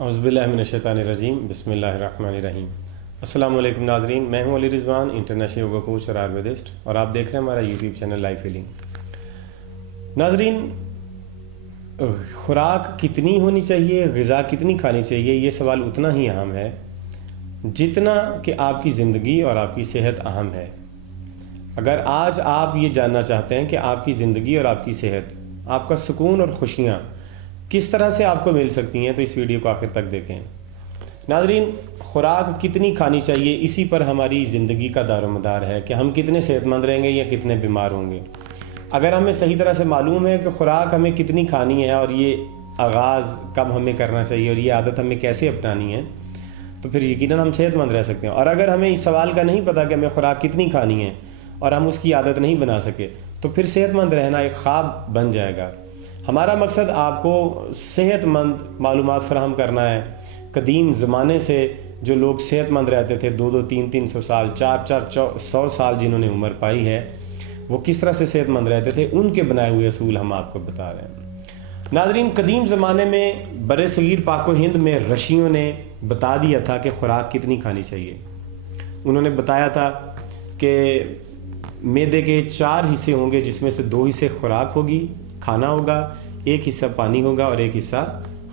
औज़ुबिल्लाहिमिनश्शैतानिर्रजीम बिस्मिल्लाहिर्रहमानिर्रहीम। अस्सलाम वालेकुम नाज़रीन, मैं हूं Ali Rizwan, international yoga coach और आयुर्वेदिस्ट, और आप देख रहे हैं हमारा यूट्यूब चैनल लाइफ हीलिंग। नाज़रीन, खुराक कितनी होनी चाहिए, ग़िज़ा कितनी खानी चाहिए, ये सवाल उतना ही अहम है जितना कि आपकी ज़िंदगी और आपकी सेहत अहम है। अगर आज आप ये जानना चाहते हैं कि आपकी ज़िंदगी और आपकी सेहत, आपका सुकून और खुशियाँ किस तरह से आपको मिल सकती हैं, तो इस वीडियो को आखिर तक देखें। नाज़रीन, खुराक कितनी खानी चाहिए, इसी पर हमारी ज़िंदगी का दारोमदार है कि हम कितने सेहतमंद रहेंगे या कितने बीमार होंगे। अगर हमें सही तरह से मालूम है कि खुराक हमें कितनी खानी है और ये आगाज़ कब हमें करना चाहिए और ये आदत हमें कैसे अपनानी है, तो फिर यकीनन हम सेहतमंद रह सकते हैं। और अगर हमें इस सवाल का नहीं पता कि हमें खुराक कितनी खानी है और हम उसकी आदत नहीं बना सके, तो फिर सेहतमंद रहना एक ख्वाब बन जाएगा। हमारा मकसद आपको सेहतमंद मालूमात फराहम करना है। कदीम ज़माने से जो लोग सेहतमंद रहते थे, 2-2, 3-300 साल, 4-4, 100 साल जिन्होंने उम्र पाई है, वो किस तरह से सेहतमंद रहते थे, उनके बनाए हुए असूल हम आपको बता रहे हैं। नाज़रीन, कदीम ज़माने में बरे सगीर पाको हिंद में रशियों ने बता दिया था कि खुराक कितनी खानी चाहिए। उन्होंने बताया था कि मैदे के 4 हिस्से होंगे, जिसमें से 2 हिस्से खुराक होगी, खाना होगा, 1 हिस्सा पानी होगा और 1 हिस्सा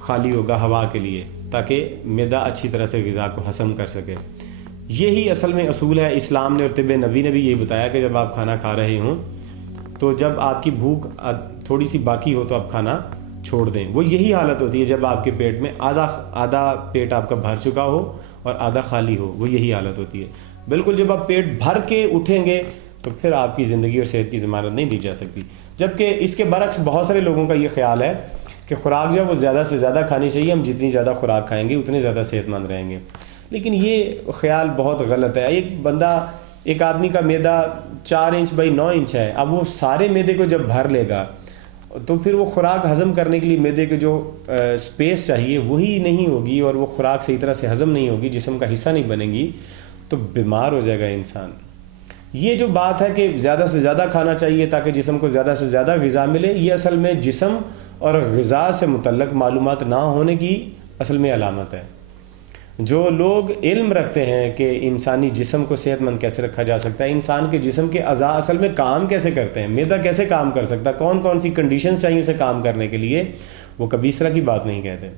खाली होगा हवा के लिए, ताकि मैदा अच्छी तरह से ग़िज़ा को हज़म कर सके। यही असल में असूल है इस्लाम ने, और तिब्बे नबी ने भी यही बताया कि जब आप खाना खा रहे हों तो जब आपकी भूख थोड़ी सी बाकी हो तो आप खाना छोड़ दें। वो यही हालत होती है जब आपके पेट में आधा पेट आपका भर चुका हो और आधा खाली हो, वो यही हालत होती है। बिल्कुल जब आप पेट भर के उठेंगे तो फिर आपकी ज़िंदगी और सेहत की ज़मानत नहीं दी जा सकती। जबकि इसके बरक्स बहुत सारे लोगों का ये ख्याल है कि खुराक जो है वो ज़्यादा से ज़्यादा खानी चाहिए, हम जितनी ज़्यादा खुराक खाएंगे उतने ज़्यादा सेहतमंद रहेंगे। लेकिन ये ख्याल बहुत गलत है। एक आदमी का मैदा 4 इंच बाई 9 इंच है, अब वो सारे मैदे को जब भर लेगा तो फिर वो खुराक हज़म करने के लिए मैदे के जो स्पेस चाहिए वही नहीं होगी, और वो खुराक सही तरह से हज़म नहीं होगी, जिस्म का हिस्सा नहीं बनेगी, तो बीमार हो जाएगा इंसान। ये जो बात है कि ज़्यादा से ज़्यादा खाना चाहिए ताकि जिस्म को ज़्यादा से ज़्यादा ग़िज़ा मिले, ये असल में जिस्म और ग़िज़ा से मुतल्लक़ मालूमात ना होने की असल में अलामत है। जो लोग इल्म रखते हैं कि इंसानी जिस्म को सेहतमंद कैसे रखा जा सकता है, इंसान के जिस्म के अज़ा असल में काम कैसे करते हैं, मैदा कैसे काम कर सकता है, कौन कौन सी कंडीशंस चाहिए उसे काम करने के लिए, वो कभी इस तरह की बात नहीं कहते।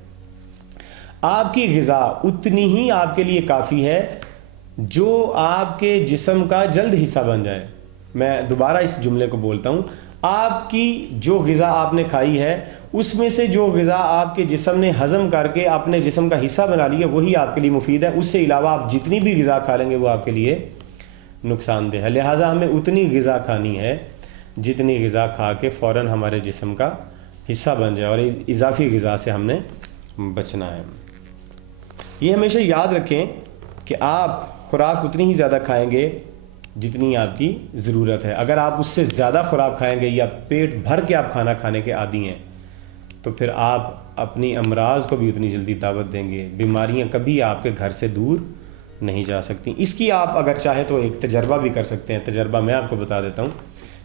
आपकी ग़िज़ा उतनी ही आपके लिए काफ़ी है जो आपके जिस्म का जल्द हिस्सा बन जाए। मैं दोबारा इस जुमले को बोलता हूँ, आपकी जो ग़िज़ा आपने खाई है उसमें से जो ग़िज़ा आपके जिस्म ने हज़म करके अपने जिस्म का हिस्सा बना लिया वही आपके लिए मुफीद है। उससे अलावा आप जितनी भी ग़िज़ा खा लेंगे वो आपके लिए नुकसानदेह है। लिहाजा हमें उतनी ग़िज़ा खानी है जितनी ग़िज़ा खा के फ़ौरन हमारे जिस्म का हिस्सा बन जाए, और इजाफ़ी ग़िज़ा से हमने बचना है। ये हमेशा याद रखें कि आप खुराक उतनी ही ज़्यादा खाएंगे जितनी आपकी ज़रूरत है। अगर आप उससे ज़्यादा खुराक खाएंगे या पेट भर के आप खाना खाने के आदी हैं, तो फिर आप अपनी अमराज को भी उतनी जल्दी दावत देंगे। बीमारियां कभी आपके घर से दूर नहीं जा सकती। इसकी आप अगर चाहे तो एक तजर्बा भी कर सकते हैं। तजर्बा मैं आपको बता देता हूँ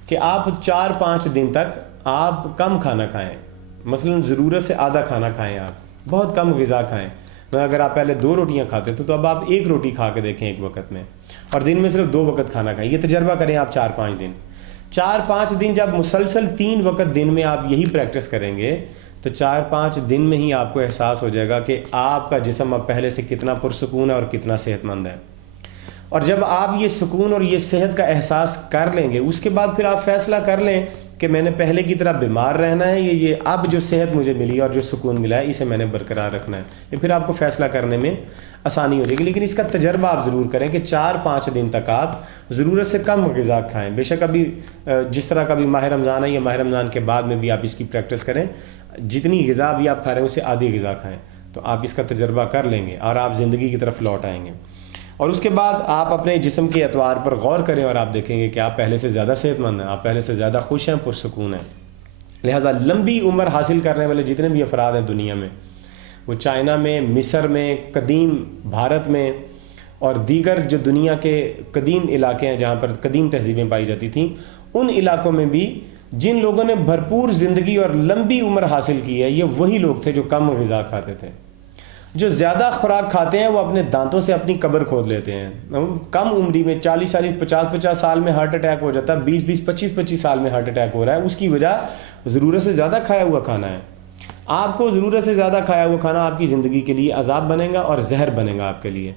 कि आप 4-5 दिन तक आप कम खाना खाएँ, मसलन ज़रूरत से आधा खाना खाएँ, आप बहुत कम ग़िज़ा खाएँ। अगर आप पहले 2 रोटियां खाते थे तो अब आप 1 रोटी खा के देखें एक वक्त में, और दिन में सिर्फ 2 वक्त खाना खाएं। ये तजर्बा करें आप 4-5 दिन। 4-5 दिन जब मुसलसल 3 वक्त दिन में आप यही प्रैक्टिस करेंगे तो 4-5 दिन में ही आपको एहसास हो जाएगा कि आपका जिस्म अब पहले से कितना पुरसुकून है और कितना सेहतमंद है। और जब आप ये सुकून और ये सेहत का एहसास कर लेंगे, उसके बाद फिर आप फैसला कर लें कि मैंने पहले की तरह बीमार रहना है, ये अब जो सेहत मुझे मिली और जो सुकून मिला है इसे मैंने बरकरार रखना है। ये फिर आपको फ़ैसला करने में आसानी हो जाएगी। लेकिन इसका तजर्बा आप ज़रूर करें कि 4-5 दिन तक आप ज़रूरत से कम ग़िज़ा खाएँ। बेशक अभी जिस तरह का भी माह रमज़ान है या माह रमज़ान के बाद में भी आप इसकी प्रैक्टिस करें, जितनी ग़िज़ा भी आप खा रहे हैं उससे आधी ग़िज़ा खाएँ, तो आप इसका तजर्बा कर लेंगे और आप ज़िंदगी की तरफ लौट आएँगे। और उसके बाद आप अपने जिस्म के एतवार पर गौर करें और आप देखेंगे कि आप पहले से ज़्यादा सेहतमंद हैं, आप पहले से ज़्यादा खुश हैं, पुरसुकून हैं। लिहाजा लंबी उम्र हासिल करने वाले जितने भी अफराद हैं दुनिया में, वो चाइना में, मिस्र में, कदीम भारत में और दीगर जो दुनिया के कदीम इलाके हैं जहाँ पर कदीम तहजीबें पाई जाती थीं, उन इलाकों में भी जिन लोगों ने भरपूर ज़िंदगी और लंबी उम्र हासिल की है, ये वही लोग थे जो कम ग़िज़ा खाते थे। جو زیادہ خوراک کھاتے ہیں وہ اپنے دانتوں سے اپنی قبر کھود لیتے ہیں. کم عمری میں 40 50 سال میں ہارٹ اٹیک ہو جاتا ہے, 20 25 سال میں ہارٹ اٹیک ہو رہا ہے. اس کی وجہ ضرورت سے زیادہ کھایا ہوا کھانا ہے. آپ کو ضرورت سے زیادہ کھایا ہوا کھانا آپ کی زندگی کے لیے عذاب بنے گا اور زہر بنے گا آپ کے لیے.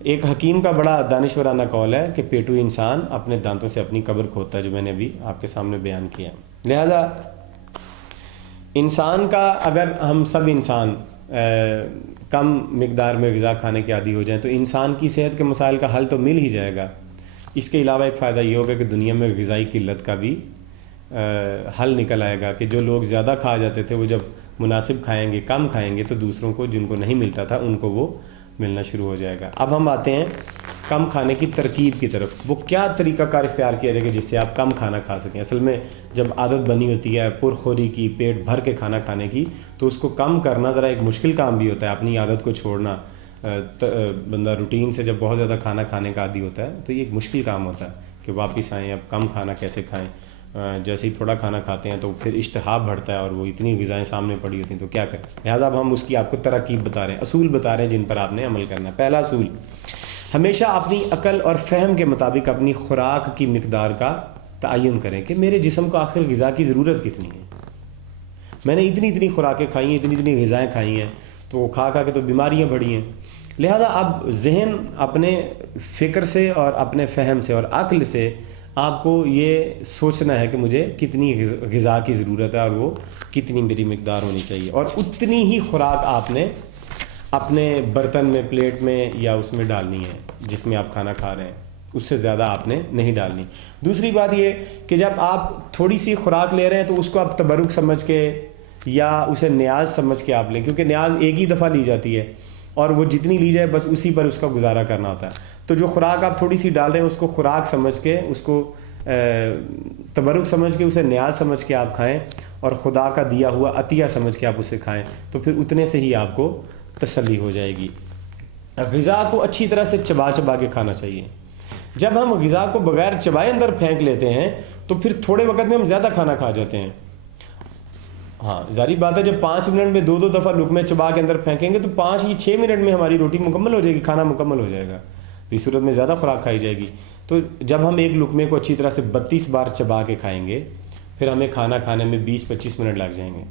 ایک حکیم کا بڑا دانشورانہ قول ہے کہ پیٹو انسان اپنے دانتوں سے اپنی قبر کھودتا ہے, جو میں نے ابھی آپ کے سامنے بیان کیا. لہذا انسان کا, اگر ہم سب انسان کم مقدار میں غذا کھانے کے عادی ہو جائیں تو انسان کی صحت کے مسائل کا حل تو مل ہی جائے گا. اس کے علاوہ ایک فائدہ یہ ہوگا کہ دنیا میں غذائی قلت کا بھی حل نکل آئے گا, کہ جو لوگ زیادہ کھا جاتے تھے وہ جب مناسب کھائیں گے, کم کھائیں گے, تو دوسروں کو جن کو نہیں ملتا تھا ان کو وہ ملنا شروع ہو جائے گا. اب ہم آتے ہیں کم کھانے کی ترکیب کی طرف. وہ کیا طریقہ کار اختیار کیا جائے گا جس سے آپ کم کھانا کھا سکیں. اصل میں جب عادت بنی ہوتی ہے پرخوری کی, پیٹ بھر کے کھانا کھانے کی, تو اس کو کم کرنا ذرا ایک مشکل کام بھی ہوتا ہے. اپنی عادت کو چھوڑنا, بندہ روٹین سے جب بہت زیادہ کھانا کھانے کا عادی ہوتا ہے تو یہ ایک مشکل کام ہوتا ہے کہ واپس آئیں, اب کم کھانا کیسے کھائیں. جیسے ہی تھوڑا کھانا کھاتے ہیں تو پھر اشتہا بڑھتا ہے اور وہ اتنی غذائیں سامنے پڑی ہوتی ہیں, تو کیا کریں. لہٰذا اب ہم اس کی آپ کو ترکیب بتا رہے ہیں, اصول بتا رہے ہیں جن پر آپ نے عمل کرنا ہے. پہلا اصول, ہمیشہ اپنی عقل اور فہم کے مطابق اپنی خوراک کی مقدار کا تعین کریں کہ میرے جسم کو آخر غذا کی ضرورت کتنی ہے. میں نے اتنی خوراکیں کھائی ہیں, اتنی غذائیں کھائی ہیں, تو وہ کھا کے تو بیماریاں بڑھی ہیں. لہذا اب ذہن اپنے فکر سے اور اپنے فہم سے اور عقل سے آپ کو یہ سوچنا ہے کہ مجھے کتنی غذا کی ضرورت ہے اور وہ کتنی میری مقدار ہونی چاہیے, اور اتنی ہی خوراک آپ نے اپنے برتن میں, پلیٹ میں یا اس میں ڈالنی ہے جس میں آپ کھانا کھا رہے ہیں. اس سے زیادہ آپ نے نہیں ڈالنی. دوسری بات یہ کہ جب آپ تھوڑی سی خوراک لے رہے ہیں تو اس کو آپ تبرک سمجھ کے یا اسے نیاز سمجھ کے آپ لیں, کیونکہ نیاز ایک ہی دفعہ لی جاتی ہے اور وہ جتنی لی جائے بس اسی پر اس کا گزارا کرنا ہوتا ہے. تو جو خوراک آپ تھوڑی سی ڈال رہے ہیں اس کو خوراک سمجھ کے, اس کو تبرک سمجھ کے, اسے نیاز سمجھ کے آپ کھائیں, اور خدا کا دیا ہوا عطیہ سمجھ کے آپ اسے کھائیں, تو پھر اتنے سے ہی آپ کو تسلی ہو جائے گی. غذا کو اچھی طرح سے چبا کے کھانا چاہیے. جب ہم غذا کو بغیر چبائے اندر پھینک لیتے ہیں تو پھر تھوڑے وقت میں ہم زیادہ کھانا کھا جاتے ہیں. ہاں ظاہری بات ہے, جب 5 منٹ میں 2 دفعہ لقمے چبا کے اندر پھینکیں گے تو 5 یا 6 منٹ میں ہماری روٹی مکمل ہو جائے گی, کھانا مکمل ہو جائے گا. تو اس صورت میں زیادہ خوراک کھائی جائے گی. تو جب ہم ایک لقمے کو اچھی طرح سے 32 بار چبا کے کھائیں گے, پھر ہمیں کھانا کھانے میں 20-25 منٹ لگ جائیں گے.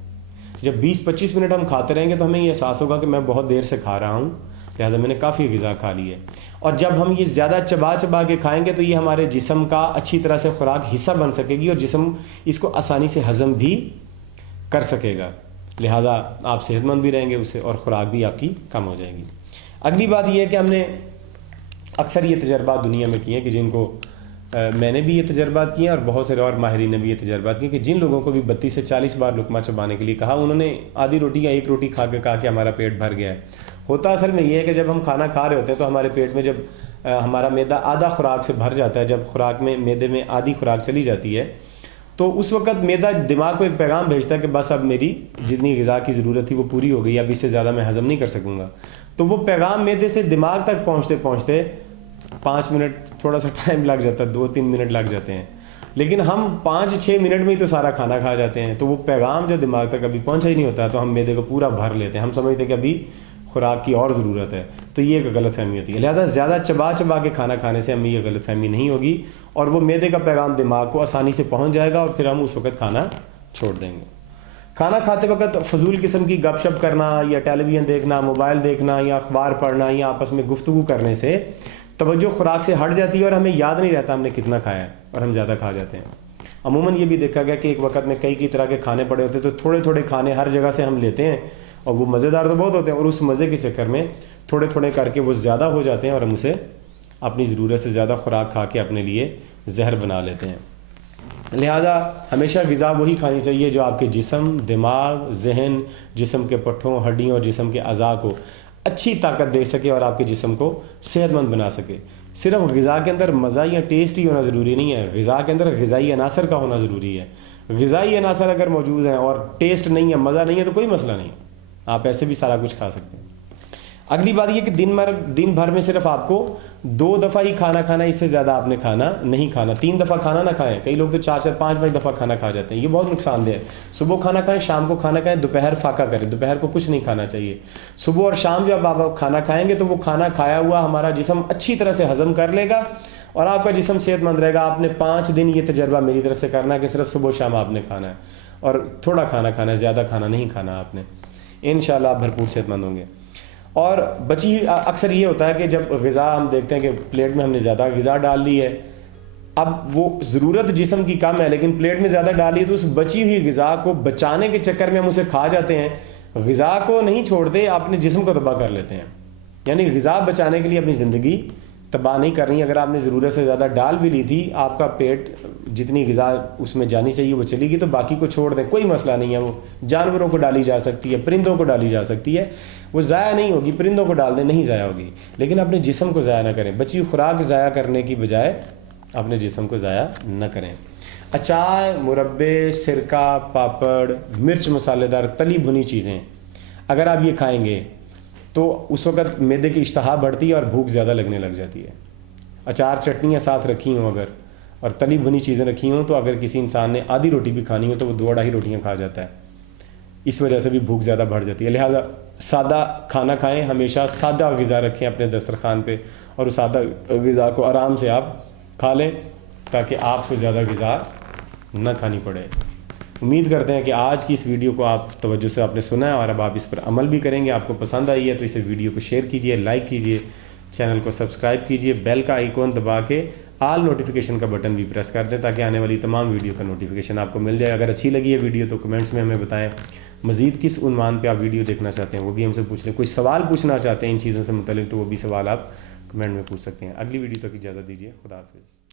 جب 20-25 منٹ ہم کھاتے رہیں گے تو ہمیں یہ احساس ہوگا کہ میں بہت دیر سے کھا رہا ہوں, لہٰذا میں نے کافی غذا کھا لی ہے. اور جب ہم یہ زیادہ چبا کے کھائیں گے تو یہ ہمارے جسم کا اچھی طرح سے خوراک حصہ بن سکے گی اور جسم اس کو آسانی سے ہضم بھی کر سکے گا. لہٰذا آپ صحت مند بھی رہیں گے اس سے, اور خوراک بھی آپ کی کم ہو جائے گی. اگلی بات یہ ہے کہ ہم نے اکثر یہ تجربات دنیا میں کیے ہیں کہ جن کو میں نے بھی یہ تجربات کیے ہیں اور بہت سے اور ماہرین نے بھی یہ تجربات کیے کہ جن لوگوں کو بھی 32 سے 40 بار لقمہ چبانے کے لیے کہا, انہوں نے آدھی روٹی یا ایک روٹی کھا کے کہا کہ ہمارا پیٹ بھر گیا ہے. ہوتا اصل میں یہ ہے کہ جب ہم کھانا کھا رہے ہوتے ہیں تو ہمارے پیٹ میں جب ہمارا معدہ آدھا خوراک سے بھر جاتا ہے, جب خوراک میں معدے میں آدھی خوراک چلی جاتی ہے, تو اس وقت معدہ دماغ کو ایک پیغام بھیجتا ہے کہ بس اب میری جتنی غذا کی ضرورت تھی وہ پوری ہو گئی, اب اس سے زیادہ میں ہضم نہیں کر سکوں گا. تو وہ پیغام معدے سے دماغ تک پہنچتے 5 منٹ تھوڑا سا ٹائم لگ جاتا ہے, 2-3 منٹ لگ جاتے ہیں, لیکن ہم 5-6 منٹ میں ہی تو سارا کھانا کھا جاتے ہیں. تو وہ پیغام جو دماغ تک ابھی پہنچا ہی نہیں ہوتا تو ہم معدے کو پورا بھر لیتے ہیں, ہم سمجھتے ہیں کہ ابھی خوراک کی اور ضرورت ہے. تو یہ ایک غلط فہمی ہوتی ہے. لہذا زیادہ چبا کے کھانا کھانے سے ہمیں یہ غلط فہمی نہیں ہوگی اور وہ معدے کا پیغام دماغ کو آسانی سے پہنچ جائے گا اور پھر ہم اس وقت کھانا چھوڑ دیں گے. کھانا کھاتے وقت فضول قسم کی گپ شپ کرنا یا ٹیلی ویژن دیکھنا, موبائل دیکھنا یا اخبار پڑھنا یا آپس میں گفتگو کرنے سے توجہ خوراک سے ہٹ جاتی ہے اور ہمیں یاد نہیں رہتا ہم نے کتنا کھایا ہے اور ہم زیادہ کھا جاتے ہیں. عموماً یہ بھی دیکھا گیا کہ ایک وقت میں کئی طرح کے کھانے پڑے ہوتے ہیں تو تھوڑے کھانے ہر جگہ سے ہم لیتے ہیں اور وہ مزیدار تو بہت ہوتے ہیں, اور اس مزے کے چکر میں تھوڑے کر کے وہ زیادہ ہو جاتے ہیں اور ہم اسے اپنی ضرورت سے زیادہ خوراک کھا کے اپنے لیے زہر بنا لیتے ہیں. لہذا ہمیشہ غذا وہی کھانی چاہیے جو آپ کے جسم, دماغ, ذہن, جسم کے پٹھوں, ہڈیوں اور جسم کے اعضاء کو اچھی طاقت دے سکے اور آپ کے جسم کو صحت مند بنا سکے. صرف غذا کے اندر مزہ یا ٹیسٹ ہی ہونا ضروری نہیں ہے, غذا کے اندر غذائی عناصر کا ہونا ضروری ہے. غذائی عناصر اگر موجود ہیں اور ٹیسٹ نہیں ہے, مزہ نہیں ہے, تو کوئی مسئلہ نہیں, آپ ایسے بھی سارا کچھ کھا سکتے ہیں. अगली बात ये कि दिन भर में सिर्फ आपको 2 दफ़ा ही खाना खाना, इससे ज़्यादा आपने खाना नहीं खाना। 3 दफ़ा खाना ना खाएं, कई लोग तो 4-4, 5-5 दफ़ा खाना खा जाते हैं, ये बहुत नुकसानदेह है। सुबह खाना खाएं, शाम को खाना खाएं, दोपहर फाका करें, दोपहर को कुछ नहीं खाना चाहिए। सुबह और शाम जब आप खाना खाएंगे तो वो खाना खाया हुआ हमारा जिस्म अच्छी तरह से हज़म कर लेगा और आपका जिस्म सेहतमंद रहेगा। आपने 5 दिन ये तजर्बा मेरी तरफ से करना है कि सिर्फ सुबह शाम आपने खाना है और थोड़ा खाना खाना है, ज़्यादा खाना नहीं खाना आपने। इंशाल्लाह आप भरपूर सेहतमंद होंगे। और बची अक्सर ये होता है कि जब ग़िज़ा हम देखते हैं कि प्लेट में हमने ज़्यादा ग़िज़ा डाल ली है, अब वो ज़रूरत जिस्म की कम है लेकिन प्लेट में ज़्यादा डाली है, तो उस बची हुई ग़िज़ा को बचाने के चक्कर में हम उसे खा जाते हैं। ग़िज़ा को नहीं छोड़ते, अपने जिस्म को तबाह कर लेते हैं। यानी ग़िज़ा बचाने के लिए अपनी ज़िंदगी तबाह नहीं करनी। अगर आपने ज़रूरत से ज़्यादा डाल भी ली थी, आपका पेट जितनी ग़िज़ा उसमें जानी चाहिए वो चलेगी, तो बाकी को छोड़ दें, कोई मसला नहीं है। वो जानवरों को डाली जा सकती है, परिंदों को डाली जा सकती है, वो ज़ाया नहीं होगी। परिंदों को डाल दें, नहीं ज़ाया होगी, लेकिन अपने जिस्म को ज़ाया ना करें। बची खुराक ज़ाया करने की बजाय अपने जिस्म को ज़ाया न करें। अचार, मुरब्बे, सिरका, पापड़, मिर्च मसालेदार तली भुनी चीज़ें अगर आप ये खाएँगे तो उस वक़्त मैदे की इश्तहा बढ़ती है और भूख ज़्यादा लगने लग जाती है। अचार चटनियाँ साथ रखी हों अगर और तली भुनी चीज़ें रखी हों, तो अगर किसी इंसान ने आधी रोटी भी खानी हो तो वो 2-2.5 रोटियाँ खा जाता है। इस वजह से भी भूख ज़्यादा बढ़ जाती है। लिहाजा सादा खाना खाएं, हमेशा सादा ग़िज़ा रखें अपने दस्तरखान पे और उस सादा ग़िज़ा को आराम से आप खा लें ताकि आपको ज़्यादा ग़िज़ा न खानी पड़े। उम्मीद करते हैं कि आज की इस वीडियो को आप तवज्जो से आपने सुना है और अब आप इस पर अमल भी करेंगे। आपको पसंद आई है तो इसे वीडियो को शेयर कीजिए, लाइक कीजिए, चैनल को सब्सक्राइब कीजिए, बेल का आइकॉन दबा के ऑल नोटिफिकेशन का बटन भी प्रेस कर दें ताकि आने वाली तमाम वीडियो का नोटिफिकेशन आपको मिल जाए। अगर अच्छी लगी है वीडियो तो कमेंट्स में हमें बताएं। मज़ीद किस उन्वान पे आप वीडियो देखना चाहते हैं वो भी हमसे पूछ लें। कोई सवाल पूछना चाहते हैं इन चीज़ों से मुतल्लिक तो वो भी सवाल आप कमेंट में पूछ सकते हैं। अगली वीडियो तक इजाज़त दीजिए। खुदा हाफिज़।